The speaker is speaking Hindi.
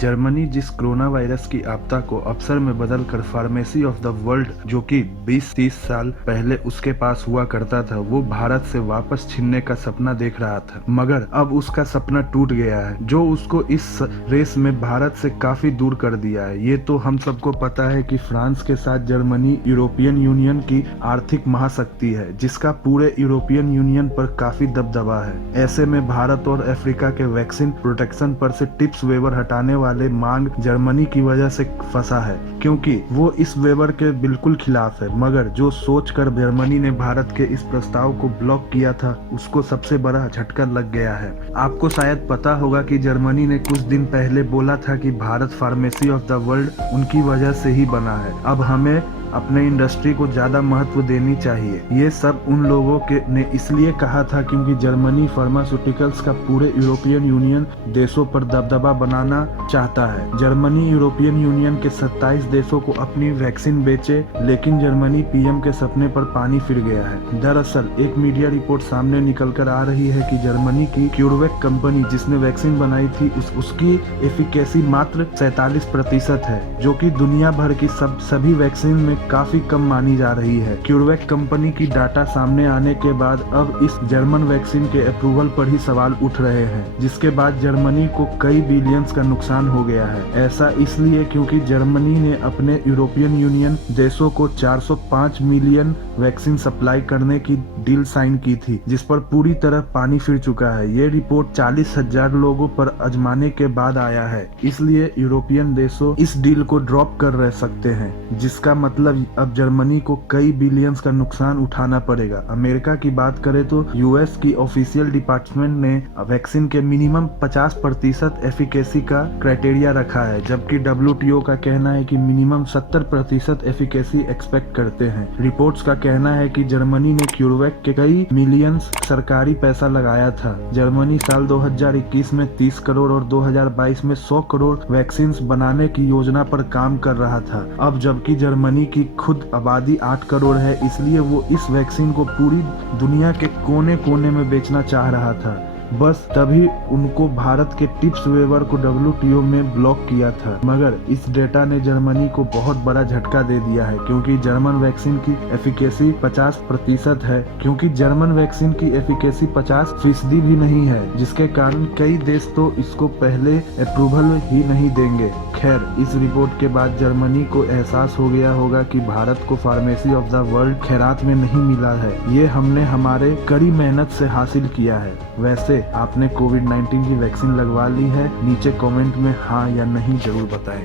जर्मनी जिस कोरोना वायरस की आपदा को अवसर में बदलकर फार्मेसी ऑफ द वर्ल्ड जो कि 20-30 साल पहले उसके पास हुआ करता था, वो भारत से वापस छीनने का सपना देख रहा था। मगर अब उसका सपना टूट गया है, जो उसको इस रेस में भारत से काफी दूर कर दिया है। ये तो हम सबको पता है कि फ्रांस के साथ जर्मनी यूरोपियन यूनियन की आर्थिक महाशक्ति है, जिसका पूरे यूरोपियन यूनियन पर काफी दबदबा है। ऐसे में भारत और अफ्रीका के वैक्सीन प्रोटेक्शन पर से टिप्स वेवर हटाने वाले मांग जर्मनी की वजह से फंसा है, क्योंकि वो इस वेवर के बिल्कुल खिलाफ है। मगर जो सोचकर जर्मनी ने भारत के इस प्रस्ताव को ब्लॉक किया था, उसको सबसे बड़ा झटका लग गया है। आपको शायद पता होगा कि जर्मनी ने कुछ दिन पहले बोला था कि Bharat pharmacy of the world उनकी वजह से ही बना है। अब हमें अपने इंडस्ट्री को ज्यादा महत्व देनी चाहिए। ये सब उन लोगों के ने इसलिए कहा था क्योंकि जर्मनी फार्मास्यूटिकल्स का पूरे यूरोपियन यूनियन देशों पर दबदबा बनाना चाहता है। जर्मनी यूरोपियन यूनियन के 27 देशों को अपनी वैक्सीन बेचे, लेकिन जर्मनी पीएम के सपने पर पानी फिर गया है। दरअसल एक मीडिया रिपोर्ट सामने निकल कर आ रही है कि जर्मनी की क्यूरवैक कंपनी जिसने वैक्सीन बनाई थी उसकी एफिकेसी मात्र 47% है, जो कि दुनिया भर की सभी वैक्सीन में काफी कम मानी जा रही है। क्यूरवैक कंपनी की डाटा सामने आने के बाद अब इस जर्मन वैक्सीन के अप्रूवल पर ही सवाल उठ रहे हैं, जिसके बाद जर्मनी को कई बिलियंस का नुकसान हो गया है। ऐसा इसलिए क्योंकि जर्मनी ने अपने यूरोपियन यूनियन देशों को 405 मिलियन वैक्सीन सप्लाई करने की डील साइन की थी, जिस पर पूरी तरह पानी फिर चुका है। ये रिपोर्ट 40,000 लोगों पर आजमाने के बाद आया है, इसलिए यूरोपियन देशों इस डील को ड्रॉप कर रह सकते हैं, जिसका मतलब अब जर्मनी को कई बिलियंस का नुकसान उठाना पड़ेगा। अमेरिका की बात करें तो यूएस की ऑफिशियल डिपार्टमेंट ने वैक्सीन के मिनिमम 50% एफिकेसी का क्राइटेरिया रखा है, जबकि डब्ल्यूटीओ का कहना है कि मिनिमम 70% एफिकेसी एक्सपेक्ट करते हैं। रिपोर्ट्स का कहना है कि जर्मनी ने क्यूरवैक के कई मिलियंस सरकारी पैसा लगाया था। जर्मनी साल 2021 में 30 करोड़ और 2022 में 100 करोड़ वैक्सीन बनाने की योजना पर काम कर रहा था। अब जबकि जर्मनी की खुद आबादी 8 करोड़ है, इसलिए वो इस वैक्सीन को पूरी दुनिया के कोने कोने में बेचना चाह रहा था। बस तभी उनको भारत के टिप्स वेवर को डब्ल्यूटीओ में ब्लॉक किया था। मगर इस डेटा ने जर्मनी को बहुत बड़ा झटका दे दिया है, क्योंकि जर्मन वैक्सीन की एफिकेसी 50% है, क्योंकि जर्मन वैक्सीन की एफिकेसी 50% भी नहीं है, जिसके कारण कई देश तो इसको पहले अप्रूवल ही नहीं देंगे। खैर, इस रिपोर्ट के बाद जर्मनी को एहसास हो गया होगा कि भारत को फार्मेसी ऑफ द वर्ल्ड खैरात में नहीं मिला है। ये हमने हमारे कड़ी मेहनत से हासिल किया है। वैसे आपने कोविड-19 की वैक्सीन लगवा ली है? नीचे कमेंट में हाँ या नहीं जरूर बताएं।